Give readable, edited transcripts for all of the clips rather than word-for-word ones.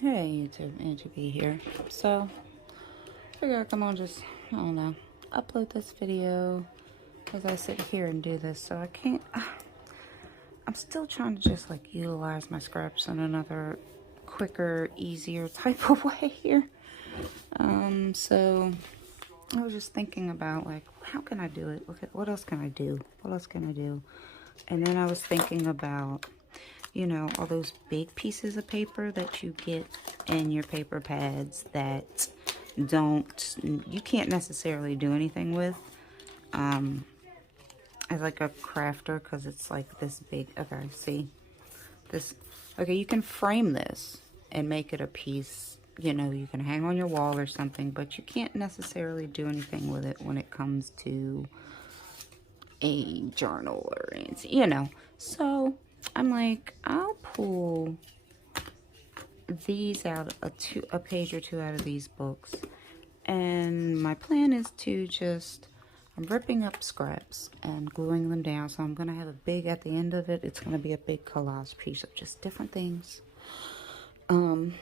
Hey YouTube, Angie B here. So, figure I'd come on just, I don't know, upload this video as I sit here and do this. So I can't, I'm still trying to just like utilize my scraps in another quicker, easier type of way here. So I was just thinking about like, how can I do it? What else can I do? What else can I do? And then I was thinking about, you know, all those big pieces of paper that you get in your paper pads that you can't necessarily do anything with as like a crafter, because it's like this big. Okay, see this. Okay, you can frame this and make it a piece, you know, you can hang on your wall or something, but you can't necessarily do anything with it when it comes to a journal or anything, you know. So I'm like, I'll pull these out, a page or two out of these books, and my plan is to just, I'm ripping up scraps and gluing them down. So I'm gonna have a big, at the end of it, it's gonna be a big collage piece of just different things. And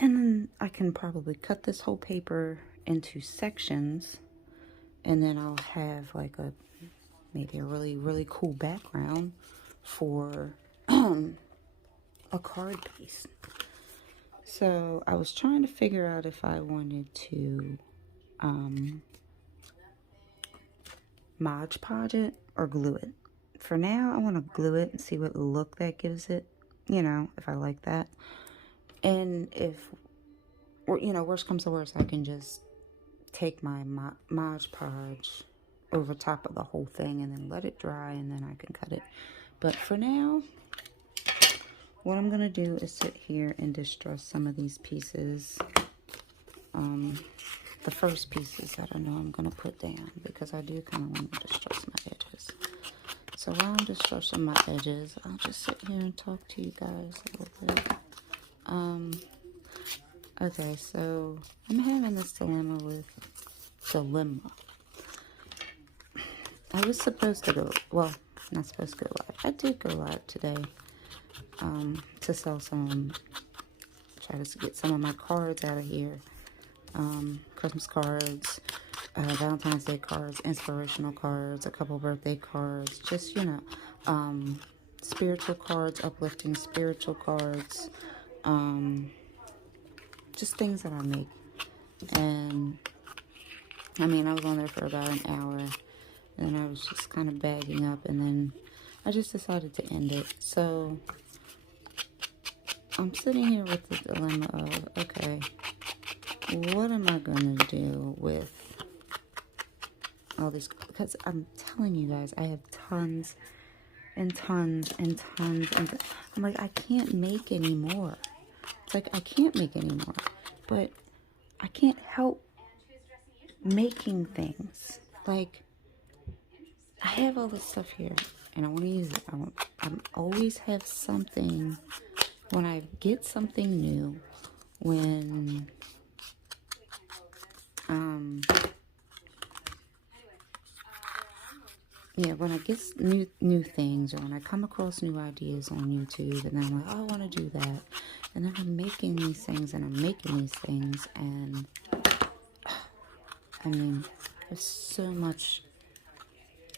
then I can probably cut this whole paper into sections, and then I'll have like maybe a really cool background for a card piece. So I was trying to figure out if I wanted to Mod Podge it or glue it. For now, I want to glue it and see what look that gives it, you know, if I like that. And if, or you know, worst comes to worst, I can just take my Mod Podge over top of the whole thing and then let it dry, and then I can cut it. But for now, what I'm gonna do is sit here and distress some of these pieces. The first pieces that I know I'm gonna put down, because I do kind of want to distress my edges. So while I'm distressing my edges, I'll just sit here and talk to you guys a little bit. Okay, so I'm having this dilemma. I was supposed to go, well, not supposed to go live. I did go live today to sell try to get some of my cards out of here. Christmas cards, Valentine's Day cards, inspirational cards, a couple birthday cards, just, you know, spiritual cards, uplifting spiritual cards, just things that I make. And I mean, I was on there for about an hour, and I was just kind of bagging up, and then I just decided to end it. So I'm sitting here with the dilemma of, okay, what am I gonna do with all these? Because I'm telling you guys, I have tons and tons and tons, and I'm like, I can't make any more. It's like, I can't make any more, but I can't help making things. Like, I have all this stuff here, and I want to use it. I always have something when I get something new, when when I get new things, or when I come across new ideas on YouTube, and then I'm like, oh, I want to do that, and then I'm making these things, and I'm making these things, and I mean, there's so much,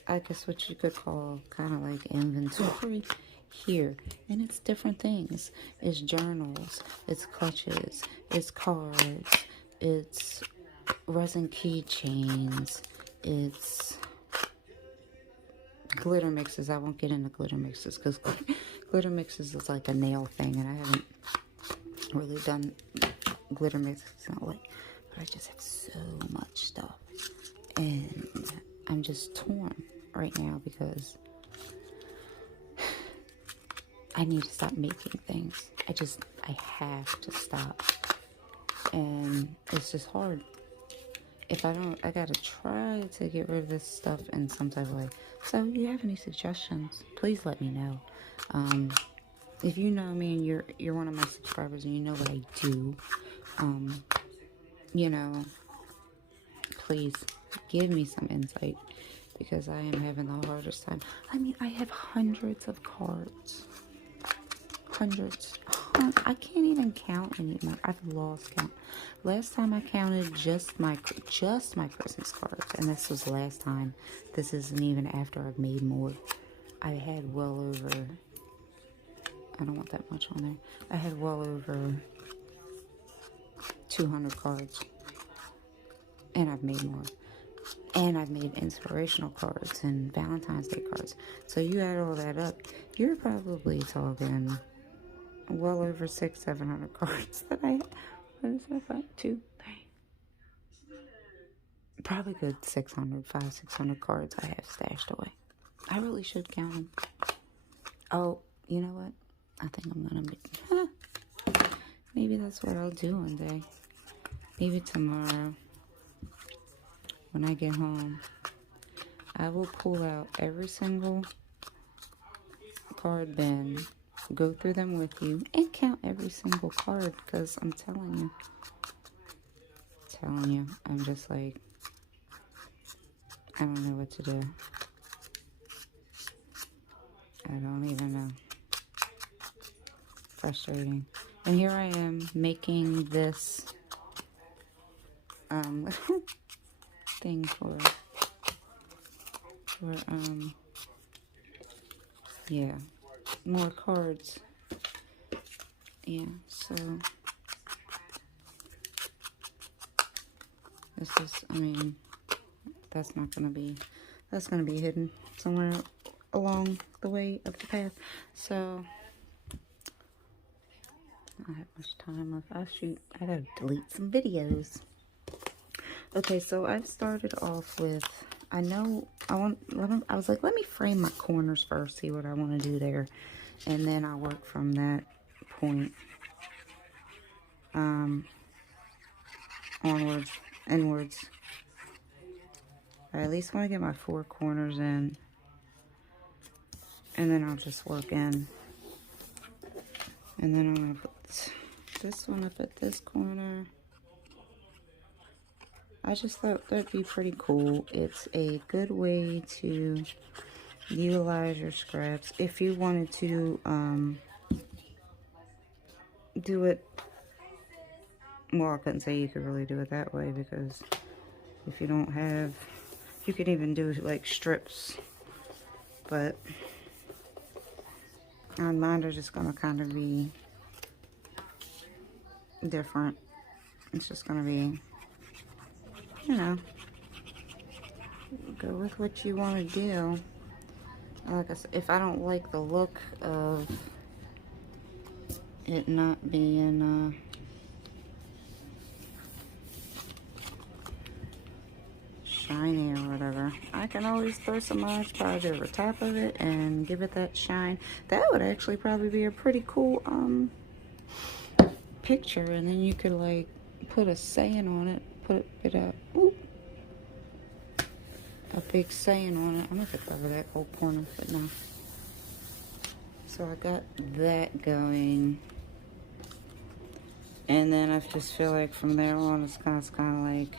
I guess what you could call kind of like inventory here, and it's different things. It's journals, it's clutches, it's cards, it's resin keychains, it's glitter mixes. I won't get into glitter mixes, because glitter mixes is like a nail thing, and I haven't really done glitter mixes in a way. But I just have so much stuff, and I'm just torn right now because I need to stop making things. I have to stop, and it's just hard. If I don't, I gotta try to get rid of this stuff in some type of way. So if you have any suggestions, please let me know. If you know me and you're one of my subscribers and you know what I do, you know, please give me some insight, because I am having the hardest time. I mean, I have hundreds of cards. Hundreds I can't even count anymore. I've lost count. Last time I counted just my Christmas cards, and this was last time. This isn't even after I've made more. I had well over, I don't want that much on there. I had well over 200 cards, and I've made more. And I've made inspirational cards and Valentine's Day cards. So you add all that up, you're probably talking well over 600-700 cards that I have. What is that? 5, 2, 3. Probably good 600 cards I have stashed away. I really should count them. Oh, you know what? I think I'm gonna be. Maybe that's what I'll do one day. Maybe tomorrow, when I get home, I will pull out every single card bin, go through them with you, and count every single card, because I'm telling you, I'm just like, I don't know what to do. I don't even know. Frustrating. And here I am making this thing for yeah, more cards. Yeah, so this is, I mean, that's gonna be hidden somewhere along the way of the path. So I don't have much time left. I gotta delete some videos. Okay, so I've started off with, I was like, let me frame my corners first, see what I want to do there, and then I'll work from that point onwards, inwards. I at least want to get my 4 corners in, and then I'll just work in. And then I'm going to put this one up at this corner. I just thought that'd be pretty cool. It's a good way to utilize your scraps. If you wanted to do it, well, I couldn't say you could really do it that way, because if you don't have, you could even do like strips, but mine are just gonna kind of be different. It's just gonna be, you know, go with what you want to do. Like I said, if I don't like the look of it not being shiny or whatever, I can always throw some Mod Podge over top of it and give it that shine. That would actually probably be a pretty cool picture, and then you could like put a saying on it, put a big saying on it. I'm gonna have to cover that whole corner, but no. So I got that going, and then I just feel like from there on it's kind of like,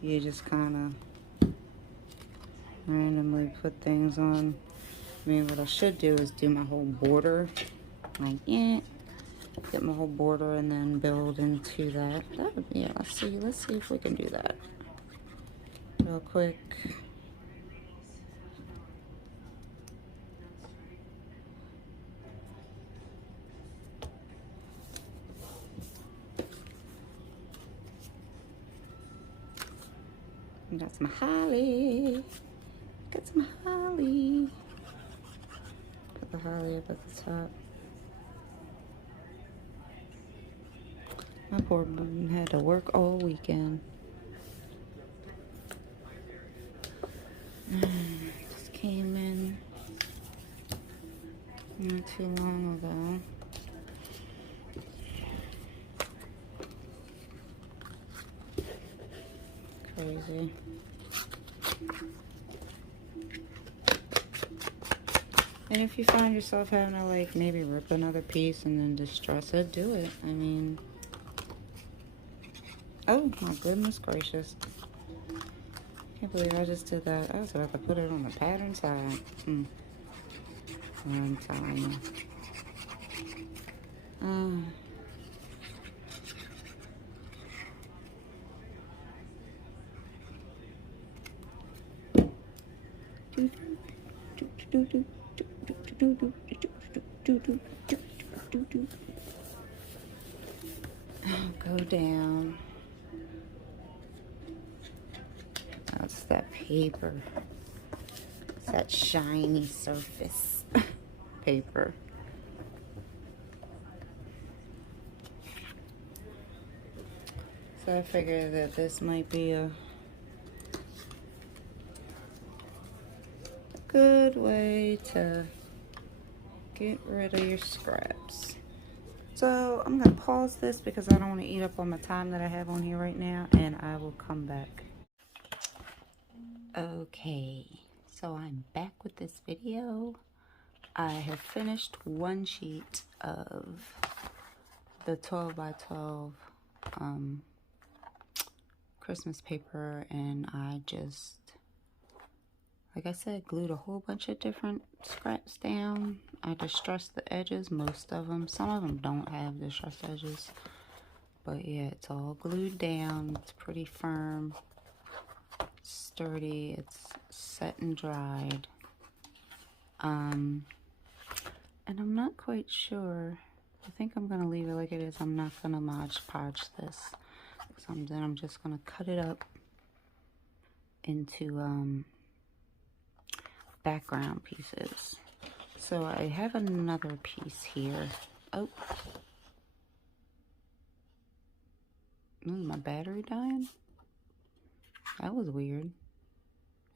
you just kind of randomly put things on. I mean, what I should do is do my whole border, like, yeah, get my whole border and then build into that. That would be, yeah, let's see if we can do that real quick. Got some holly. Got some holly. Put the holly up at the top. My poor bum had to work all weekend. Just came in not too long ago. Crazy. And if you find yourself having to like maybe rip another piece and then distress it, do it. I mean, oh my goodness gracious. can't believe I just did that. I was about to put it on the pattern side. I'm telling you. Go down. That's that paper. It's that shiny surface paper. So I figured that this might be a good way to get rid of your scraps. So I'm gonna pause this because I don't want to eat up all my time that I have on here right now, and I will come back. Okay, so I'm back with this video. I have finished one sheet of the 12 by 12 Christmas paper, and I just, like I said, glued a whole bunch of different scraps down. I distressed the edges, most of them. Some of them don't have distressed edges. But yeah, it's all glued down. It's pretty firm, sturdy. It's set and dried. And I'm not quite sure. I think I'm going to leave it like it is. I'm not going to Mod Podge this. Then I'm just going to cut it up into background pieces. So I have another piece here. Oh, is my battery dying? That was weird.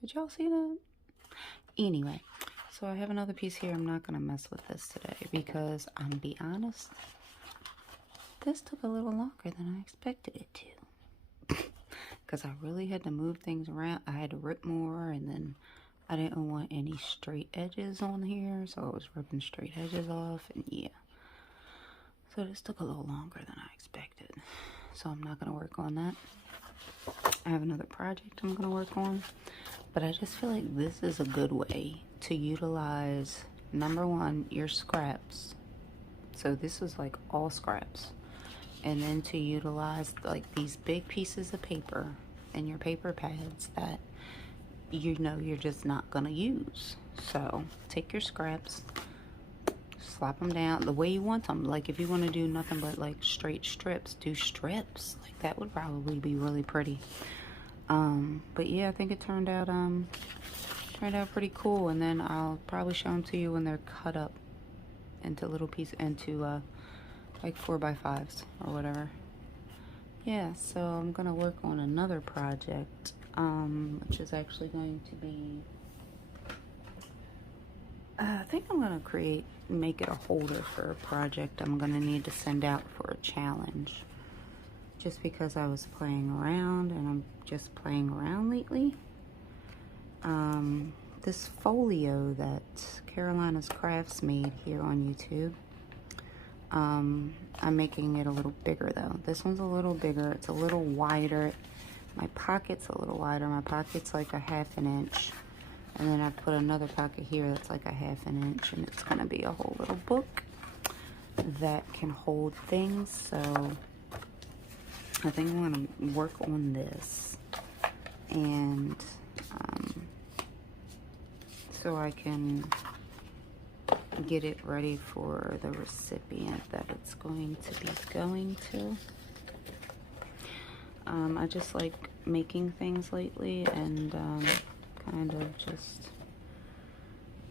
Did y'all see that? Anyway, so I have another piece here. I'm not gonna mess with this today because I'm gonna be honest, this took a little longer than I expected it to. Because I really had to move things around. I had to rip more, and then I didn't want any straight edges on here, so I was ripping straight edges off, and yeah. So this took a little longer than I expected. So I'm not going to work on that. I have another project I'm going to work on, but I just feel like this is a good way to utilize, number one, your scraps. So this is like all scraps. And then to utilize like these big pieces of paper and your paper pads that you know you're just not gonna use. So take your scraps, slap them down the way you want them. Like if you want to do nothing but like straight strips, do strips. Like that would probably be really pretty. But yeah, I think it turned out pretty cool. And then I'll probably show them to you when they're cut up into little pieces, into like 4x5s or whatever. Yeah, so I'm gonna work on another project, which is actually going to be, I think I'm gonna make it a holder for a project I'm gonna need to send out for a challenge. Just because I was playing around, and I'm just playing around lately. This folio that Carolina's Crafts made here on YouTube, I'm making it a little bigger though. This one's a little bigger. It's a little wider. My pocket's a little wider. My pocket's like a 1/2 inch. And then I put another pocket here that's like a 1/2 inch. And it's going to be a whole little book that can hold things. So I think I'm going to work on this. And so I can get it ready for the recipient that it's going to be going to. I just like making things lately and kind of just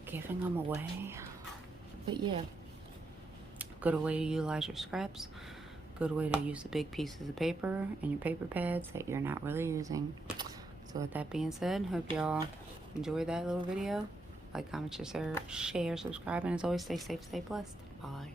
giving them away. But yeah, good way to utilize your scraps, good way to use the big pieces of paper and your paper pads that you're not really using. So with that being said, hope y'all enjoyed that little video. Like, comment, share, subscribe, and as always, stay safe, stay blessed. Bye.